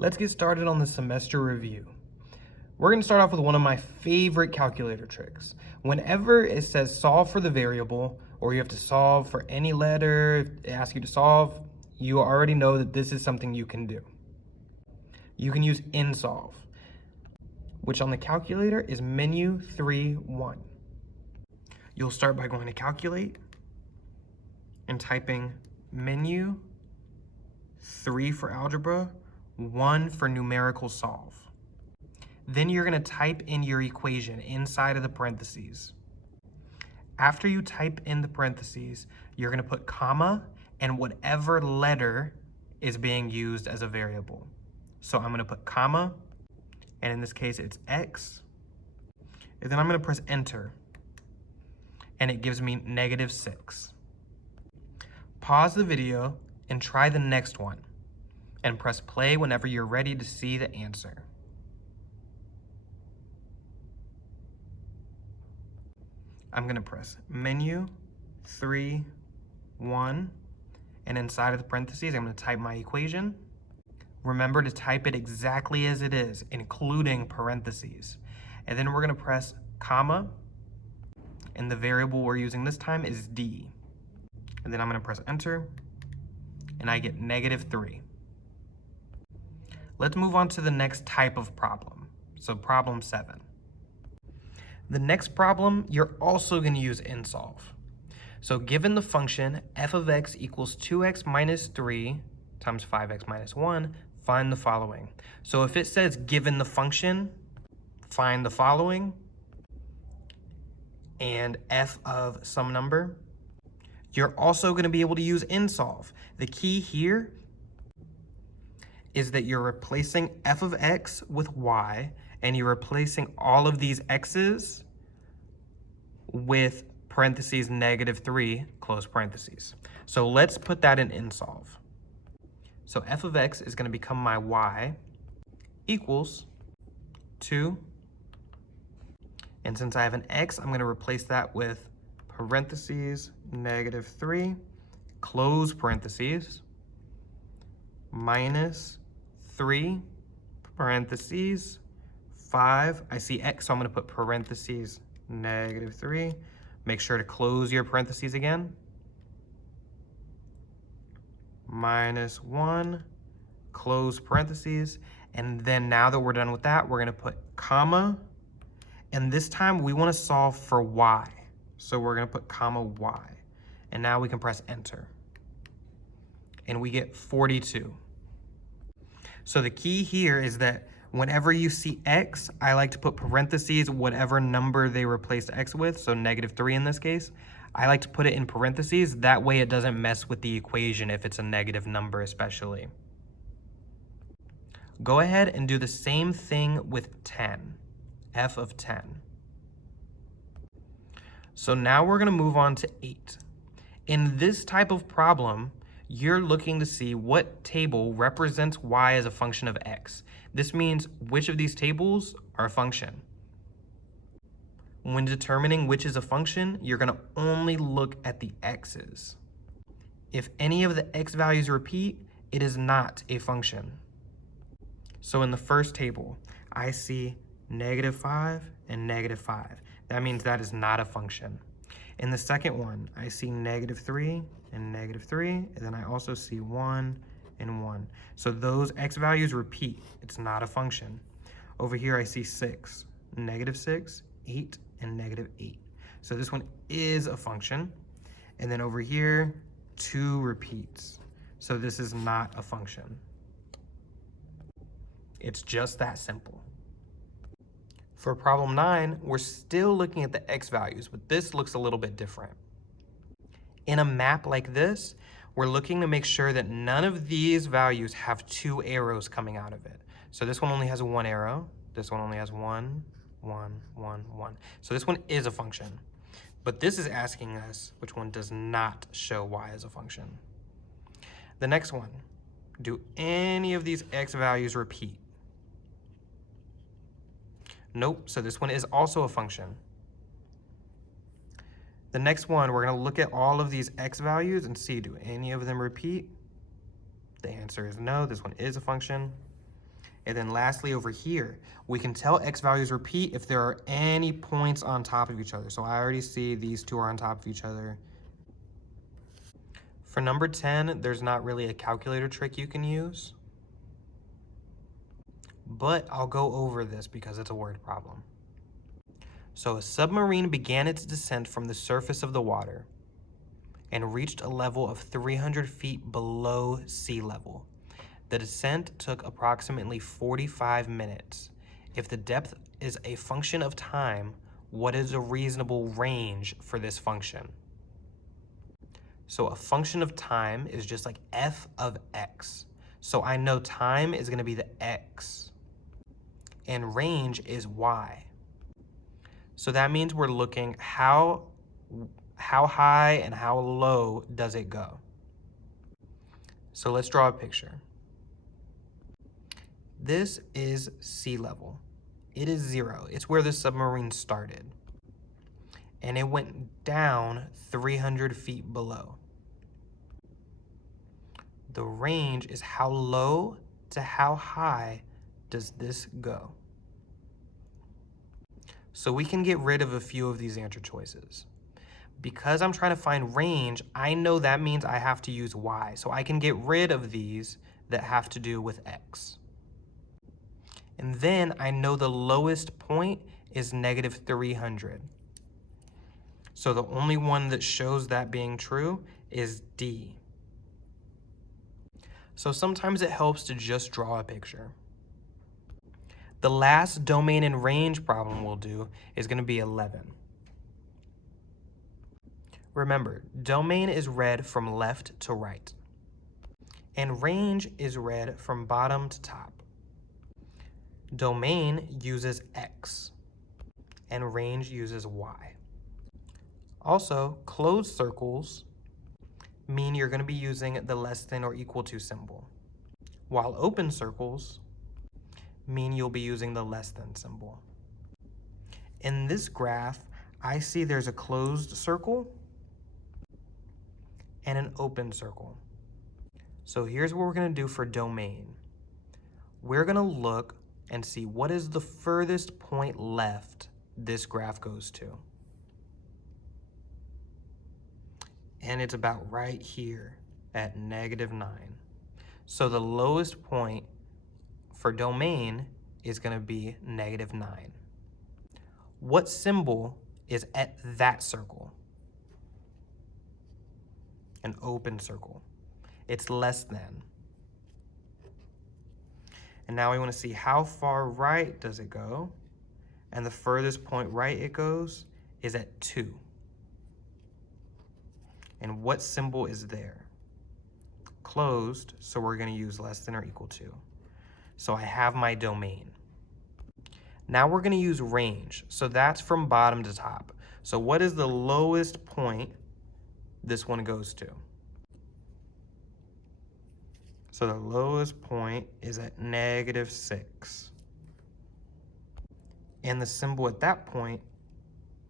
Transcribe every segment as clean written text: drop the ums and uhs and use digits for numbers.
Let's get started on the semester review. We're going to start off with one of my favorite calculator tricks. Whenever it says solve for the variable, or you have to solve for any letter, it asks you to solve, you already know that this is something you can do. You can use insolve, which on the calculator is menu 3, 1. You'll start by going to calculate and typing menu 3 for algebra, 1 for numerical solve. Then you're going to type in your equation inside of the parentheses. After you type in the parentheses, you're going to put comma and whatever letter is being used as a variable. So I'm going to put comma, and in this case it's X, and then I'm going to press enter, and it gives me -6. Pause the video and try the next one, and press play whenever you're ready to see the answer. I'm going to press menu 3, 1, and inside of the parentheses, I'm going to type my equation. Remember to type it exactly as it is, including parentheses. And then we're going to press comma, and the variable we're using this time is D. And then I'm going to press enter, and I get -3. Let's move on to the next type of problem. So problem 7. The next problem, you're also going to use insolve. So given the function f of x equals 2x minus 3 times 5x minus 1, find the following. So if it says given the function, find the following, and f of some number, you're also going to be able to use insolve. The key here is that you're replacing f of x with y, and you're replacing all of these x's with parentheses -3, close parentheses. So let's put that in insolve. So f of x is going to become my y equals 2. And since I have an x, I'm going to replace that with parentheses -3, close parentheses, minus 3, parentheses, 5. I see x, so I'm going to put parentheses -3. Make sure to close your parentheses again. Minus 1, close parentheses. And then now that we're done with that, we're going to put comma. And this time we want to solve for y. So we're going to put comma y. And now we can press enter. And we get 42. So the key here is that whenever you see x, I like to put parentheses, whatever number they replaced x with, so -3 in this case. I like to put it in parentheses, that way it doesn't mess with the equation if it's a negative number especially. Go ahead and do the same thing with 10, f of 10. So now we're going to move on to 8. In this type of problem, you're looking to see what table represents y as a function of x. This means which of these tables are a function. When determining which is a function, you're going to only look at the x's. If any of the x values repeat, it is not a function. So in the first table, I see -5 and -5. That means that is not a function. In the second one, I see -3 and -3, and then I also see 1 and 1. So those x values repeat. It's not a function. Over here, I see 6, -6, 8, and -8. So this one is a function. And then over here, 2 repeats. So this is not a function. It's just that simple. For problem 9, we're still looking at the x values, but this looks a little bit different. In a map like this, we're looking to make sure that none of these values have 2 arrows coming out of it. So this one only has 1 arrow. This one only has 1, 1, 1, 1. So this one is a function. But this is asking us which one does not show y as a function. The next one, do any of these x values repeat? Nope, so this one is also a function. The next one, we're going to look at all of these x values and see, do any of them repeat? The answer is no, this one is a function. And then lastly over here, we can tell x values repeat if there are any points on top of each other. So I already see these two are on top of each other. For number 10, there's not really a calculator trick you can use, but I'll go over this because it's a word problem. So a submarine began its descent from the surface of the water and reached a level of 300 feet below sea level. The descent took approximately 45 minutes. If the depth is a function of time, what is a reasonable range for this function? So a function of time is just like f of x. So I know time is going to be the x, and range is y. So that means we're looking how high and how low does it go. So let's draw a picture. This is sea level. It is 0. It's where the submarine started. And it went down 300 feet below. The range is how low to how high does this go? So we can get rid of a few of these answer choices. Because I'm trying to find range, I know that means I have to use y. So I can get rid of these that have to do with x. And then I know the lowest point is negative 300. So the only one that shows that being true is D. So sometimes it helps to just draw a picture. The last domain and range problem we'll do is going to be 11. Remember, domain is read from left to right, and range is read from bottom to top. Domain uses x, and range uses y. Also, closed circles mean you're going to be using the less than or equal to symbol, while open circles mean you'll be using the less than symbol. In this graph, I see there's a closed circle and an open circle. So here's what we're going to do for domain. We're going to look and see what is the furthest point left this graph goes to. And it's about right here at -9. So the lowest point for domain is going to be -9. What symbol is at that circle? An open circle. It's less than. And now we want to see how far right does it go. And the furthest point right it goes is at 2. And what symbol is there? Closed, so we're going to use less than or equal to. So I have my domain. Now we're going to use range. So that's from bottom to top. So what is the lowest point this one goes to? So the lowest point is at -6. And the symbol at that point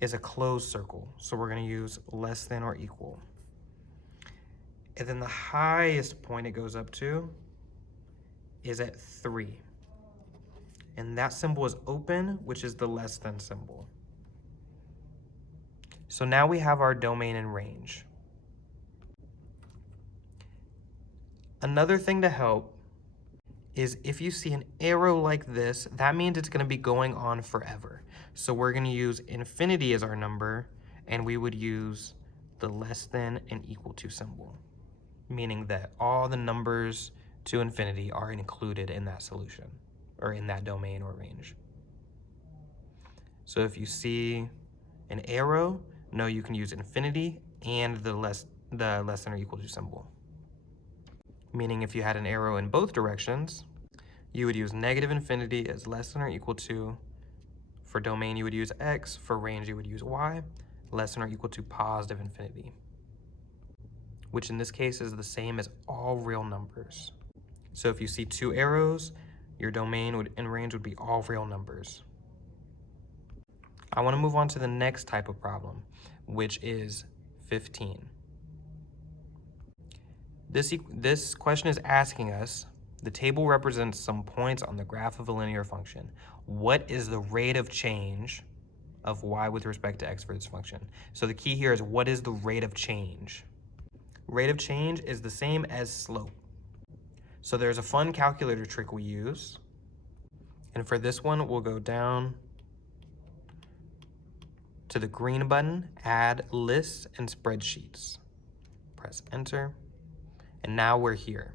is a closed circle. So we're going to use less than or equal. And then the highest point it goes up to is at 3. And that symbol is open, which is the less than symbol. So now we have our domain and range. Another thing to help is if you see an arrow like this, that means it's going to be going on forever. So we're going to use infinity as our number, and we would use the less than and equal to symbol, meaning that all the numbers to infinity are included in that solution, or in that domain or range. So if you see an arrow, know you can use infinity and the less than or equal to symbol. Meaning if you had an arrow in both directions, you would use negative infinity as less than or equal to. For domain, you would use x. For range, you would use y, less than or equal to positive infinity, which in this case is the same as all real numbers. So if you see 2 arrows, your domain and range would be all real numbers. I want to move on to the next type of problem, which is 15. This question is asking us The table represents some points on the graph of a linear function. What is the rate of change of y with respect to x for this function? So the key here is, what is the rate of change? Rate of change is the same as slope. So there's a fun calculator trick we use. And for this one, we'll go down to the green button, add lists and spreadsheets. Press enter. And now we're here.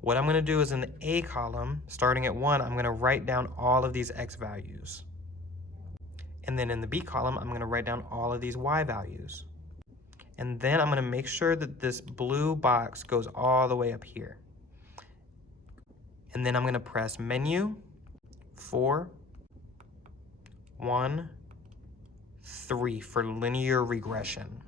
What I'm going to do is in the A column, starting at 1, I'm going to write down all of these x values. And then in the B column, I'm going to write down all of these y values. And then I'm going to make sure that this blue box goes all the way up here. And then I'm going to press menu, 4, 1, 3 for linear regression.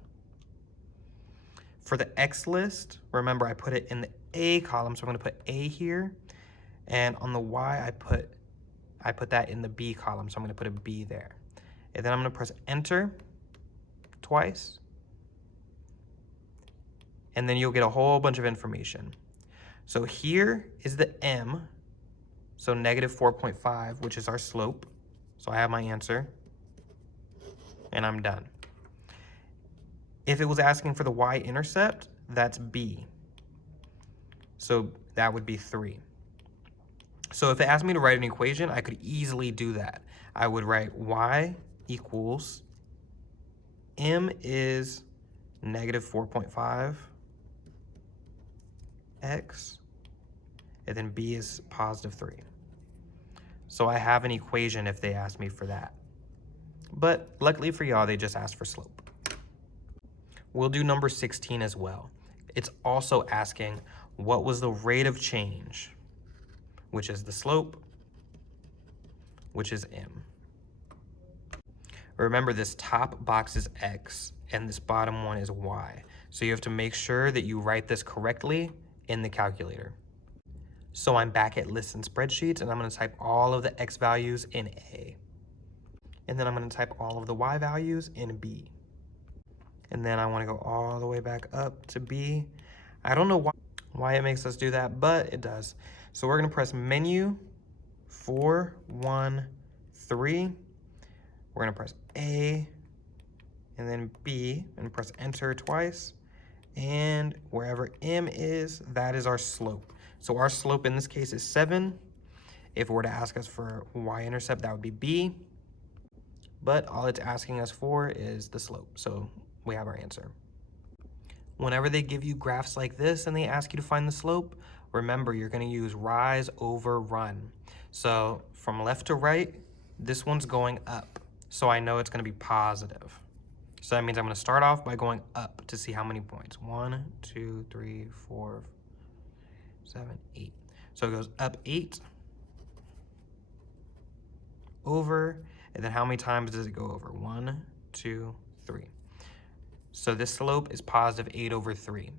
For the X list, remember I put it in the A column, so I'm going to put A here. And on the Y, I put that in the B column, so I'm going to put a B there. And then I'm going to press enter twice. And then you'll get a whole bunch of information. So here is the M, so negative 4.5, which is our slope. So I have my answer, and I'm done. If it was asking for the y-intercept, that's B. So that would be 3. So if it asked me to write an equation, I could easily do that. I would write y equals, M is negative 4.5, x, and then B is positive 3. So I have an equation if they ask me for that. But luckily for y'all, they just asked for slope. We'll do number 16 as well. It's also asking, what was the rate of change, which is the slope, which is M. Remember, this top box is x, and this bottom one is y. So you have to make sure that you write this correctly in the calculator. So I'm back at lists and spreadsheets, and I'm going to type all of the x values in A. And then I'm going to type all of the y values in B. And then I want to go all the way back up to B. I don't know why it makes us do that, but it does. So we're going to press menu, 4, 1, 3. We're going to press A, and then B, and press enter twice. And wherever M is, that is our slope. So our slope in this case is 7. If it were to ask us for y-intercept, that would be B. But all it's asking us for is the slope. So we have our answer. Whenever they give you graphs like this and they ask you to find the slope, remember you're going to use rise over run. So from left to right, this one's going up. So I know it's going to be positive. So that means I'm going to start off by going up to see how many points. 1, 2, 3, 4, 7, 8. So it goes up 8, over, and then how many times does it go over? 1, 2, 3. So this slope is positive 8 over 3.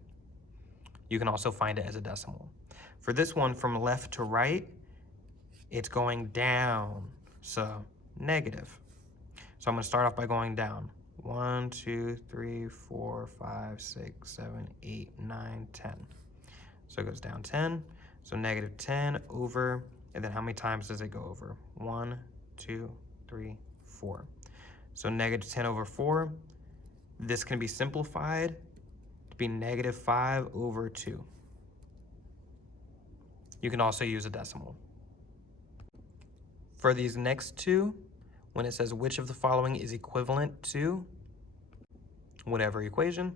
You can also find it as a decimal. For this one, from left to right, it's going down, so negative. So I'm going to start off by going down. 1, 2, 3, 4, 5, 6, 7, 8, 9, 10. So it goes down 10. So negative 10 over, and then how many times does it go over? 1, 2, 3, 4. So negative 10 over 4. This can be simplified to be negative 5 over 2. You can also use a decimal. For these next two, when it says which of the following is equivalent to whatever equation,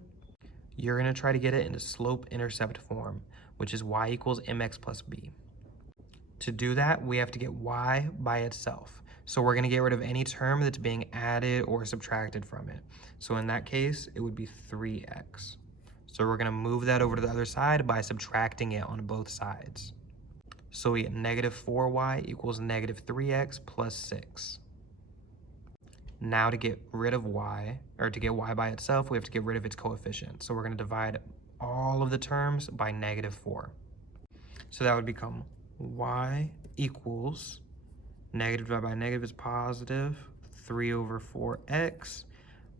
you're going to try to get it into slope-intercept form, which is y equals mx plus b. To do that, we have to get y by itself. So we're going to get rid of any term that's being added or subtracted from it. So in that case, it would be 3x. So we're going to move that over to the other side by subtracting it on both sides. So we get negative 4y equals negative 3x plus 6. Now to get rid of y, or to get y by itself, we have to get rid of its coefficient. So we're going to divide all of the terms by negative 4. So that would become y equals negative divided by negative is positive 3 over 4x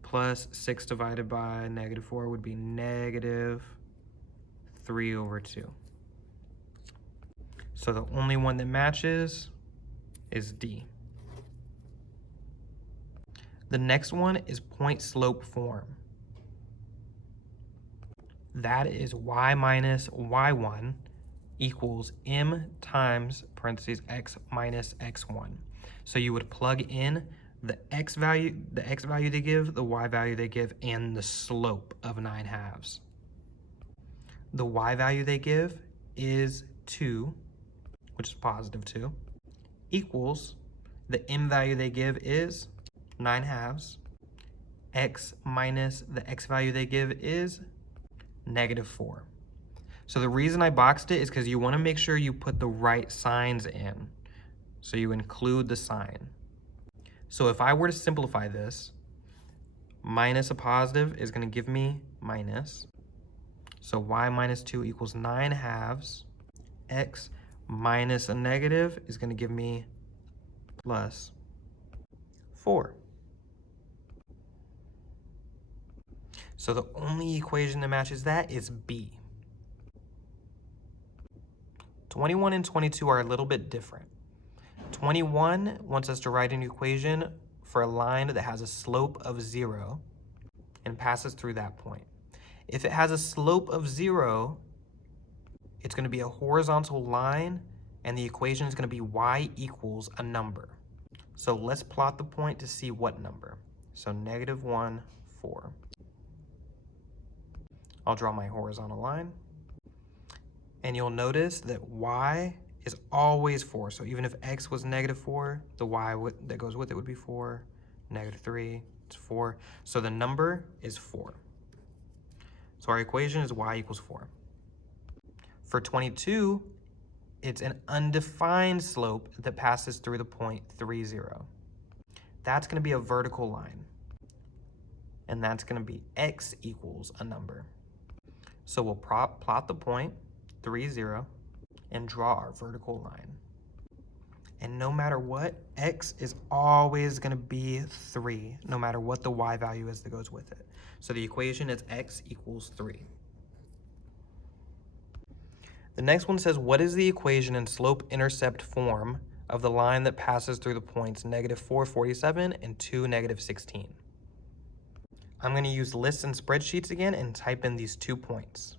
plus 6 divided by negative 4 would be negative 3 over 2. So the only one that matches is D. The next one is point slope form. That is y minus y1 equals m times parentheses x minus x1. So you would plug in the x value they give, the y value they give, and the slope of 9/2. The y value they give is 2, which is positive 2, equals the m value they give is 9/2. X minus the x value they give is -4. So the reason I boxed it is because you want to make sure you put the right signs in. So you include the sign. So if I were to simplify this, minus a positive is going to give me minus. So y minus 2 equals 9/2. X minus a negative is going to give me plus 4. So the only equation that matches that is B. 21 and 22 are a little bit different. 21 wants us to write an equation for a line that has a slope of 0 and passes through that point. If it has a slope of 0, it's going to be a horizontal line, and the equation is going to be y equals a number. So let's plot the point to see what number. So -1, 4. I'll draw my horizontal line. And you'll notice that y is always 4. So even if x was -4, the y that goes with it would be 4. -3, it's 4. So the number is 4. So our equation is y equals 4. For 22, it's an undefined slope that passes through the point 3, 0. That's going to be a vertical line. And that's going to be x equals a number. So we'll plot the point 3, 0 and draw our vertical line. And no matter what, x is always going to be 3, no matter what the y value is that goes with it. So the equation is x equals 3. The next one says, what is the equation in slope-intercept form of the line that passes through the points -4, 47 and 2, -16? I'm going to use lists and spreadsheets again and type in these 2 points.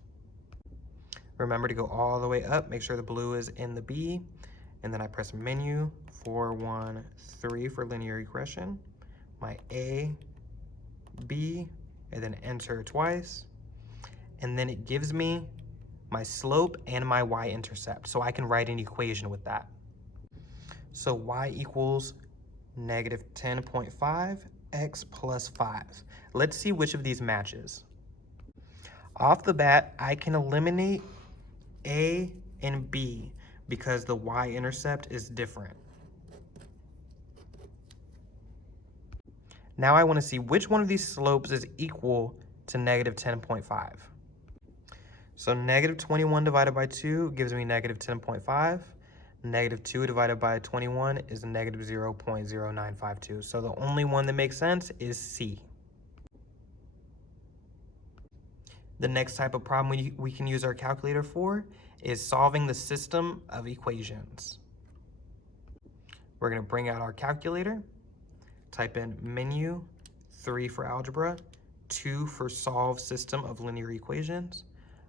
Remember to go all the way up, make sure the blue is in the B, and then I press menu 4, 1, 3 for linear regression, my A, B, and then enter twice. And then it gives me my slope and my y-intercept, so I can write an equation with that. So y equals -10.5, x plus 5. Let's see which of these matches. Off the bat, I can eliminate A and B because the y-intercept is different. Now I want to see which one of these slopes is equal to -10.5. So -21 divided by 2 gives me -10.5. -2 divided by 21 is -0.0952. So the only one that makes sense is C. The next type of problem we can use our calculator for is solving the system of equations. We're going to bring out our calculator, type in menu, 3 for algebra, 2 for solve system of linear equations.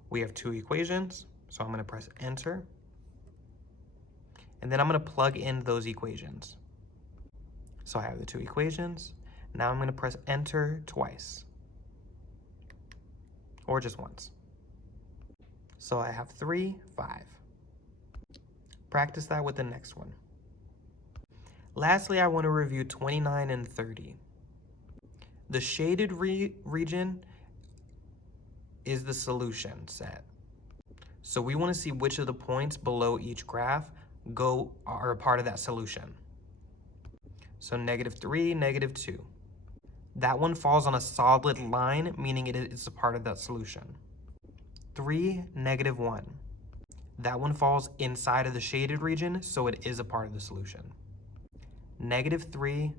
We have 2 equations, so I'm going to press enter. And then I'm going to plug in those equations. So I have the 2 equations. Now I'm going to press enter twice. Or just once. So I have 3, 5. Practice that with the next one. Lastly, I want to review 29 and 30. The shaded region is the solution set. So we want to see which of the points below each graph are a part of that solution. So -3, -2. That one falls on a solid line, meaning it is a part of that solution. 3, -1. That one falls inside of the shaded region, so it is a part of the solution. -3,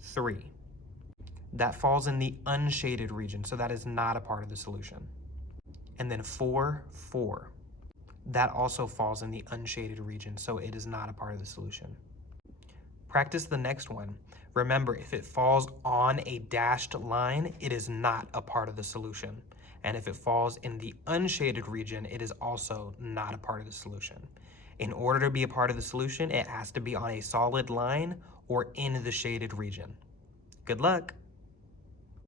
3. That falls in the unshaded region, so that is not a part of the solution. And then 4, 4. that also falls in the unshaded region, so it is not a part of the solution. Practice the next one. Remember, if it falls on a dashed line, it is not a part of the solution. And if it falls in the unshaded region, it is also not a part of the solution. In order to be a part of the solution, it has to be on a solid line or in the shaded region. Good luck.